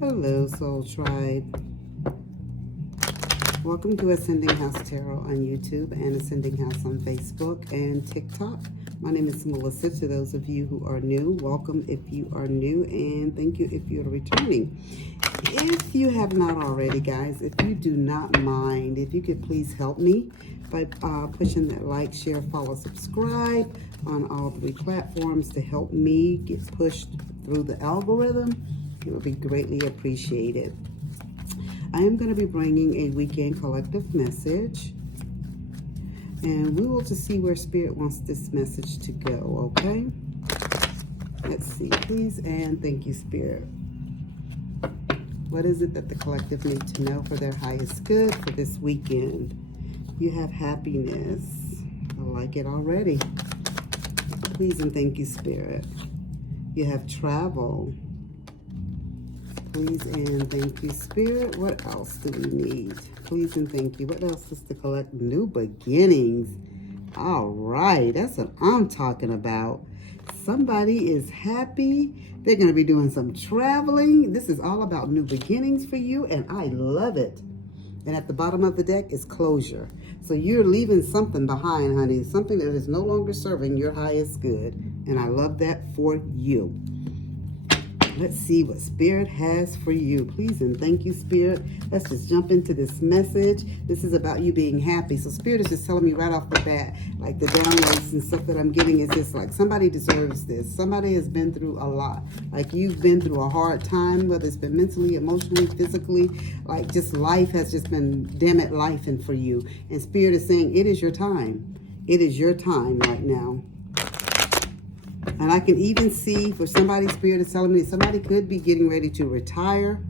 Hello, Soul Tribe. Welcome to Ascending House Tarot on YouTube and Ascending House on Facebook and TikTok. My name is Melissa. To those of you who are new, welcome if you are new, and thank you if you're returning. If you have not already, guys, if you do not mind, if you could please help me by pushing that like, share, follow, subscribe on all three platforms to help me get pushed through the algorithm, it would be greatly appreciated. I am going to be bringing a weekend collective message, and we will just see where Spirit wants this message to go, okay? Let's see, please and thank you, Spirit. What is it that the collective need to know for their highest good for this weekend? You have happiness. I like it already. Please and thank you, Spirit. You have travel. Please and thank you, Spirit. What else do we need? Please and thank you. What else is to collect? New beginnings. All right, that's what I'm talking about. Somebody is happy. They're going to be doing some traveling. This is all about new beginnings for you, and I love it. And at the bottom of the deck is closure. So you're leaving something behind, honey. Something that is no longer serving your highest good. And I love that for you. Let's see what Spirit has for you. Please and thank you, Spirit. Let's just jump into this message. This is about you being happy. So Spirit is just telling me right off the bat, like the downloads and stuff that I'm getting is just like somebody deserves this. Somebody has been through a lot. Like you've been through a hard time, whether it's been mentally, emotionally, physically, like just life has just been, damn it, lifing for you. And Spirit is saying, it is your time. It is your time right now. And I can even see for somebody, Spirit is telling me that somebody could be getting ready to retire.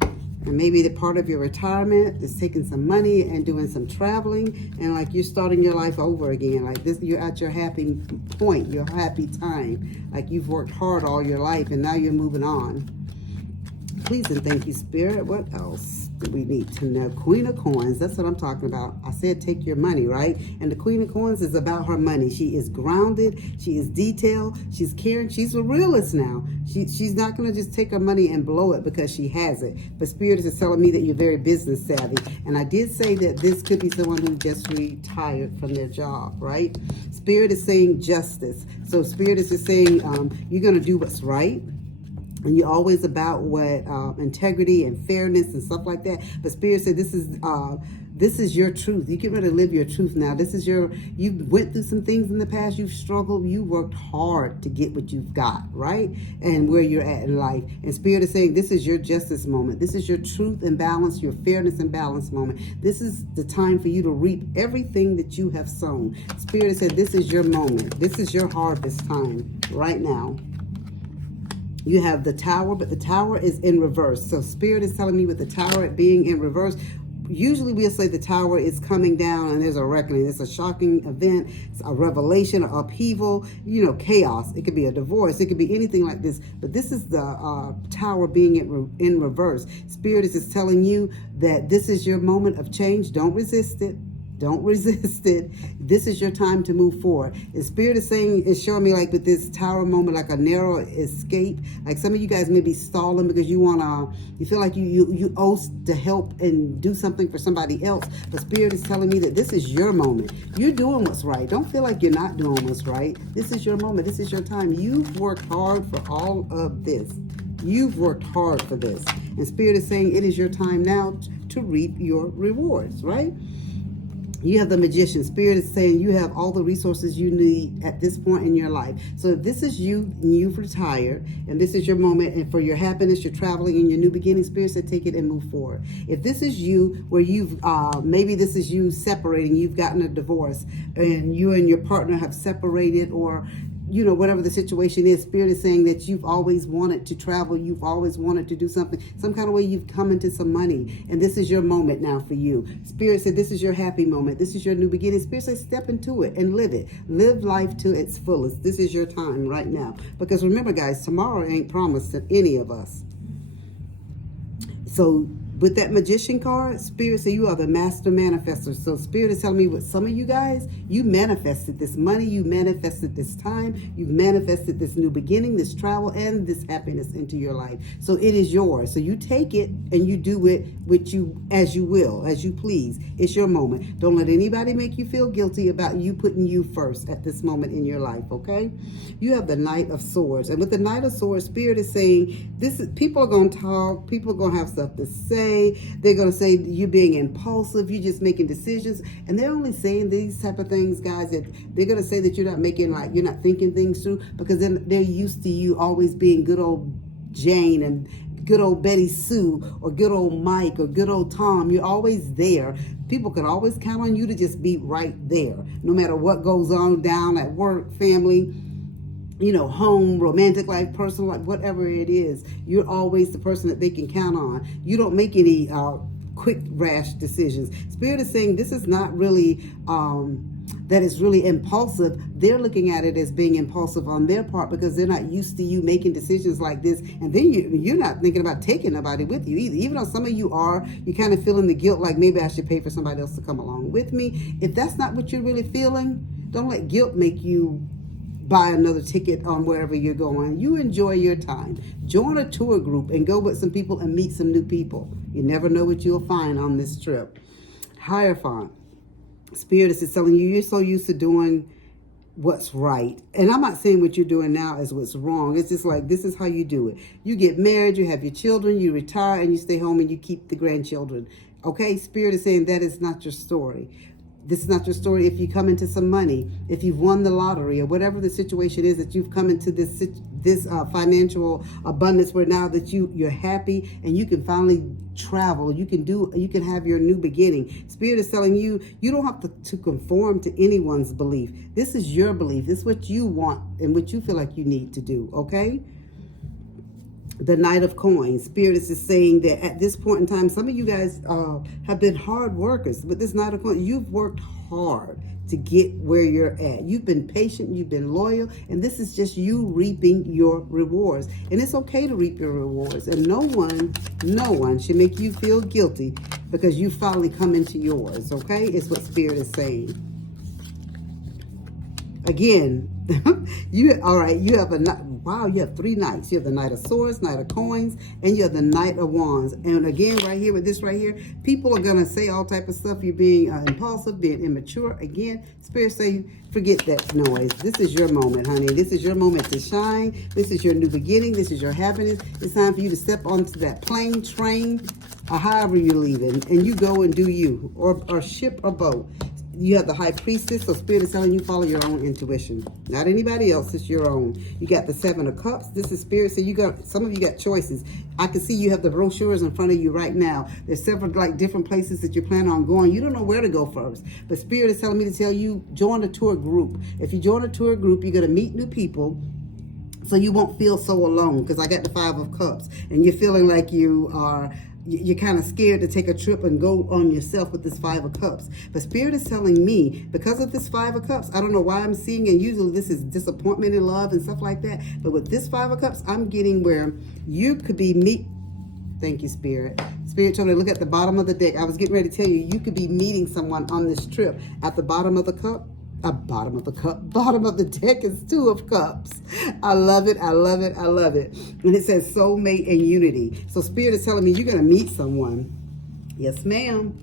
And maybe the part of your retirement is taking some money and doing some traveling. And like you're starting your life over again. Like this, you're at your happy point, your happy time. Like you've worked hard all your life and now you're moving on. Please and thank you, Spirit. What else do we need to know? Queen of Coins, that's what I'm talking about. I said take your money, right? And the Queen of Coins is about her money. She is grounded. She is detailed. She's caring. She's a realist now. She's not going to just take her money and blow it because she has it. But Spirit is telling me that you're very business savvy. And I did say that this could be someone who just retired from their job, right? Spirit is saying justice. So Spirit is just saying you're going to do what's right. And you're always about what integrity and fairness and stuff like that. But Spirit said this is your truth. You get ready to live your truth now. You went through some things in the past. You've struggled. You worked hard to get what you've got, right? And where you're at in life. And Spirit is saying this is your justice moment. This is your truth and balance, your fairness and balance moment. This is the time for you to reap everything that you have sown. Spirit has said this is your moment. This is your harvest time right now. You have the Tower, but the Tower is in reverse. So Spirit is telling me with the Tower being in reverse, usually we'll say the Tower is coming down and there's a reckoning. It's a shocking event, it's a revelation, an upheaval, chaos. It could be a divorce. It could be anything like this. But this is the Tower being in reverse. Spirit is just telling you that this is your moment of change. Don't resist it. Don't resist it. This is your time to move forward. And Spirit is saying, it's showing me like with this Tower moment, like a narrow escape. Like some of you guys may be stalling because you feel like you owe to help and do something for somebody else. But Spirit is telling me that this is your moment. You're doing what's right. Don't feel like you're not doing what's right. This is your moment. This is your time. You've worked hard for all of this. You've worked hard for this. And Spirit is saying it is your time now to reap your rewards, right? You have the Magician. Spirit is saying you have all the resources you need at this point in your life. So if this is you and you've retired and this is your moment and for your happiness, your traveling and your new beginning, Spirit said take it and move forward. If this is you where you've, maybe this is you separating, you've gotten a divorce and you and your partner have separated or whatever the situation is, Spirit is saying that you've always wanted to travel. You've always wanted to do something. Some kind of way you've come into some money. And this is your moment now for you. Spirit said this is your happy moment. This is your new beginning. Spirit said step into it and live it. Live life to its fullest. This is your time right now. Because remember, guys, tomorrow ain't promised to any of us. So With that magician card, Spirit said you are the master manifester. So Spirit is telling me with some of you guys, you manifested this money, you manifested this time, you've manifested this new beginning, this travel, and this happiness into your life. So it is yours. So you take it and you do it with you as you will, as you please. It's your moment. Don't let anybody make you feel guilty about you putting you first at this moment in your life, okay? You have the Knight of Swords. And with the Knight of Swords, Spirit is saying, people are going to talk, people are going to have stuff to say. They're going to say you're being impulsive, you're just making decisions, and they're only saying these type of things, guys, that they're going to say that you're not thinking things through, because then they're used to you always being good old Jane and good old Betty Sue or good old Mike or good old Tom. You're always there. People can always count on you to just be right there, no matter what goes on down at work, family, home, romantic life, personal life, whatever it is. You're always the person that they can count on. You don't make any quick, rash decisions. Spirit is saying this is not really, that is really impulsive. They're looking at it as being impulsive on their part because they're not used to you making decisions like this. And then you're not thinking about taking nobody with you either. Even though some of you are, you're kind of feeling the guilt, like maybe I should pay for somebody else to come along with me. If that's not what you're really feeling, don't let guilt make you buy another ticket on wherever you're going. You enjoy your time. Join a tour group and go with some people and meet some new people. You never know what you'll find on this trip. Hierophant. Spirit is telling you you're so used to doing what's right. And I'm not saying what you're doing now is what's wrong. It's just like, this is how you do it. You get married, you have your children, you retire, and you stay home and you keep the grandchildren. Okay? Spirit is saying that is not your story. This is not your story. If you come into some money, if you've won the lottery or whatever the situation is that you've come into this financial abundance where now that you're happy and you can finally travel, you can have your new beginning. Spirit is telling you, you don't have to conform to anyone's belief. This is your belief. This is what you want and what you feel like you need to do. Okay? The Knight of Coins. Spirit is just saying that at this point in time, some of you guys have been hard workers. But this Knight of Coins, you've worked hard to get where you're at. You've been patient, you've been loyal, and this is just you reaping your rewards. And it's okay to reap your rewards. And no one should make you feel guilty because you finally come into yours, okay? It's what Spirit is saying. Again, you have 3 knights. You have the Knight of Swords, Knight of Coins, and you have the Knight of Wands. And again, right here with this right here, people are going to say all type of stuff. You're being impulsive, being immature. Again, Spirit say, forget that noise. This is your moment, honey. This is your moment to shine. This is your new beginning. This is your happiness. It's time for you to step onto that plane, train, or however you're leaving, and you go and do you, or ship or boat. You have the High Priestess, so Spirit is telling you follow your own intuition. Not anybody else, it's your own. You got the 7 of Cups. This is Spirit, so some of you got choices. I can see you have the brochures in front of you right now. There's several different places that you plan on going. You don't know where to go first. But Spirit is telling me to tell you, join a tour group. If you join a tour group, you're going to meet new people, so you won't feel so alone. Because I got the 5 of Cups, and you're feeling like you're kind of scared to take a trip and go on yourself with this 5 of Cups. But Spirit is telling me, because of this 5 of Cups, I don't know why I'm seeing, and usually this is disappointment in love and stuff like that, but with this 5 of Cups, I'm getting where you could be Thank you, Spirit. Spirit told me to look at the bottom of the deck. I was getting ready to tell you, you could be meeting someone on this trip. At the bottom of the cup, bottom of the deck is 2 of Cups. I love it. I love it. I love it. And it says soulmate and unity. So Spirit is telling me you're going to meet someone. Yes, ma'am.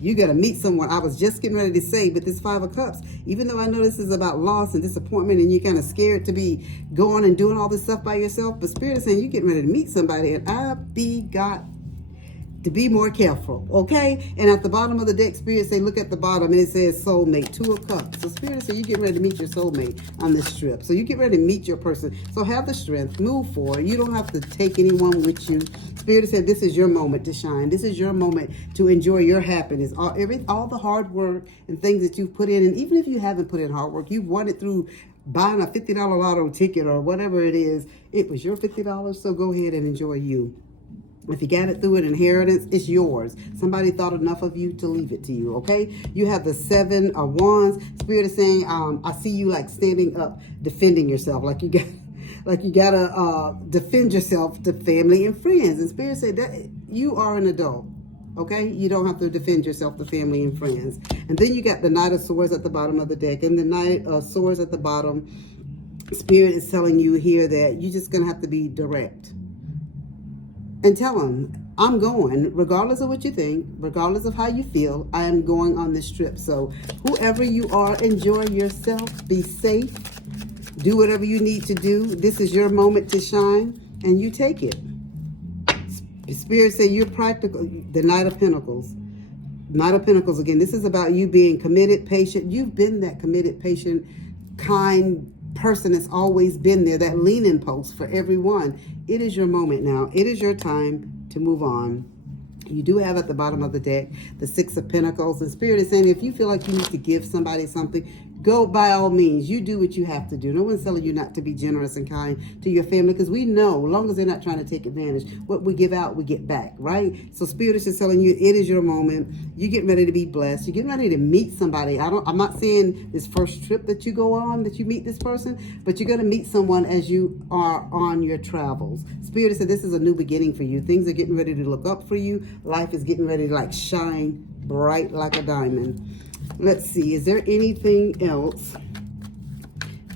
You're going to meet someone. I was just getting ready to say, but this 5 of Cups, even though I know this is about loss and disappointment and you're kind of scared to be going and doing all this stuff by yourself, but Spirit is saying you're getting ready to meet somebody, and got to be more careful, okay? And at the bottom of the deck, Spirit say, look at the bottom, and it says soulmate, 2 of Cups. So Spirit say, you get ready to meet your soulmate on this trip. So you get ready to meet your person. So have the strength, move forward. You don't have to take anyone with you. Spirit said, this is your moment to shine. This is your moment to enjoy your happiness. All the hard work and things that you've put in, and even if you haven't put in hard work, you've won it through buying a $50 lotto ticket or whatever it is. It was your $50, so go ahead and enjoy you. If you got it through an inheritance, it's yours. Somebody thought enough of you to leave it to you, okay? You have the 7 of Wands. Spirit is saying, I see you like standing up, defending yourself, like you gotta defend yourself to family and friends. And Spirit said that you are an adult. Okay? You don't have to defend yourself to family and friends. And then you got the Knight of Swords at the bottom of the deck. And the Knight of Swords at the bottom, Spirit is telling you here that you're just going to have to be direct. And tell them, I'm going, regardless of what you think, regardless of how you feel, I am going on this trip. So whoever you are, enjoy yourself, be safe, do whatever you need to do. This is your moment to shine, and you take it. Spirit say you're practical. The Knight of Pentacles. Knight of Pentacles, again, this is about you being committed, patient. You've been that committed, patient, kind person that's always been there, that leaning post for everyone. It is your moment now. It is your time to move on. You do have at the bottom of the deck the Six of Pentacles. And Spirit is saying if you feel like you need to give somebody something, go by all means. You do what you have to do. No one's telling you not to be generous and kind to your family, because we know, as long as they're not trying to take advantage, what we give out, we get back, right? So Spirit is just telling you it is your moment. You're getting ready to be blessed. You're getting ready to meet somebody. I'm not saying this first trip that you go on that you meet this person, but you're going to meet someone as you are on your travels. Spirit said this is a new beginning for you. Things are getting ready to look up for you. Life is getting ready to like shine bright like a diamond. Let's see, is there anything else?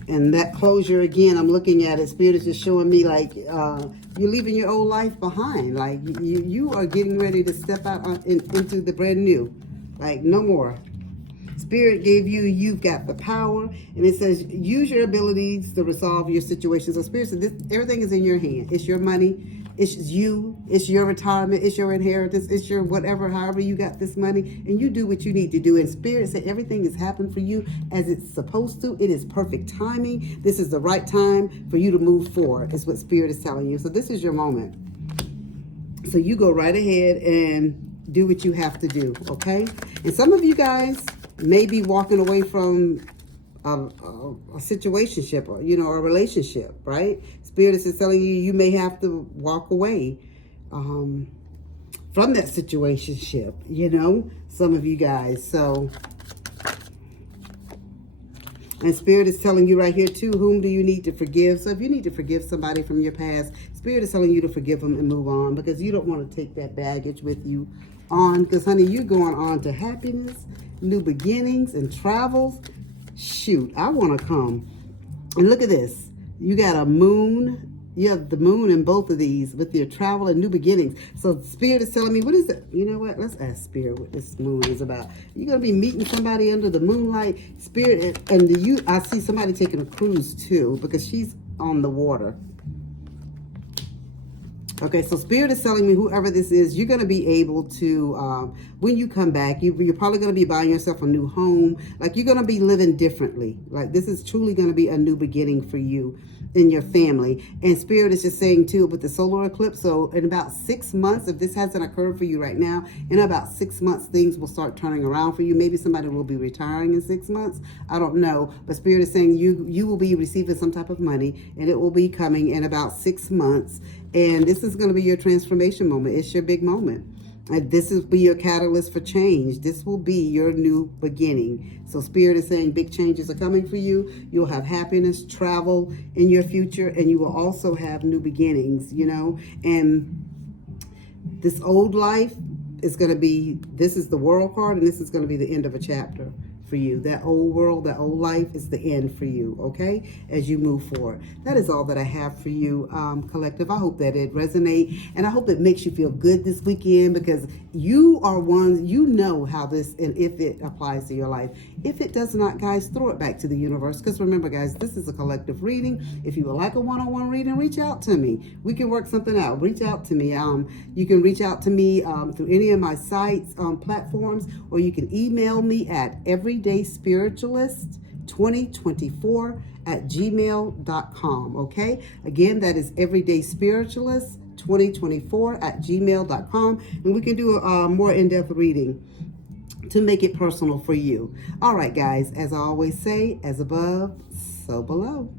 And that closure, again, I'm looking at it. Spirit is just showing me like you're leaving your old life behind. Like you are getting ready to step out into the brand new. Like no more. Spirit gave you, you've got the power. And it says, use your abilities to resolve your situations. So Spirit said, everything is in your hand. It's your money. It's you. It's your retirement. It's your inheritance. It's your whatever, however you got this money. And you do what you need to do. And Spirit said, everything has happened for you as it's supposed to. It is perfect timing. This is the right time for you to move forward, is what Spirit is telling you. So this is your moment. So you go right ahead and do what you have to do, okay? And some of you guys may be walking away from a situationship, or a relationship, right? Spirit is telling you you may have to walk away from that situationship, some of you guys. So, and Spirit is telling you right here too, whom do you need to forgive? So if you need to forgive somebody from your past, Spirit is telling you to forgive them and move on, because you don't want to take that baggage with you on, because honey, you're going on to happiness, new beginnings, and travels. Shoot, I want to come. And look at this. You got a moon. You have the moon in both of these with your travel and new beginnings. So Spirit is telling me, what is it? You know what? Let's ask Spirit what this moon is about. You're going to be meeting somebody under the moonlight. Spirit, and I see somebody taking a cruise too, because she's on the water. Okay, so Spirit is telling me whoever this is, you're going to be able to, when you come back, you're probably going to be buying yourself a new home. Like you're going to be living differently. Like this is truly going to be a new beginning for you in your family. And Spirit is just saying too, with the solar eclipse, so in about 6 months, if this hasn't occurred for you right now, in about 6 months, things will start turning around for you. Maybe somebody will be retiring in 6 months. I don't know. But Spirit is saying you will be receiving some type of money, and it will be coming in about 6 months. And this is going to be your transformation moment. It's your big moment. This will be your catalyst for change. This will be your new beginning. So Spirit is saying big changes are coming for you. You'll have happiness, travel in your future, and you will also have new beginnings, And this old life is going to be, this is the World card, and this is going to be the end of a chapter for you. That old world, that old life is the end for you, okay, as you move forward. That is all that I have for you, collective. I hope that it resonates, and I hope it makes you feel good this weekend, because you are ones, how this, and if it applies to your life. If it does not, guys, throw it back to the universe, because remember, guys, this is a collective reading. If you would like a one-on-one reading, reach out to me. We can work something out. Reach out to me. You can reach out to me through any of my sites, platforms, or you can email me at everydayspiritualist2024@gmail.com. Okay, again, that is everydayspiritualist2024@gmail.com, and we can do a more in-depth reading to make it personal for you. All right, guys, as I always say, as above, so below.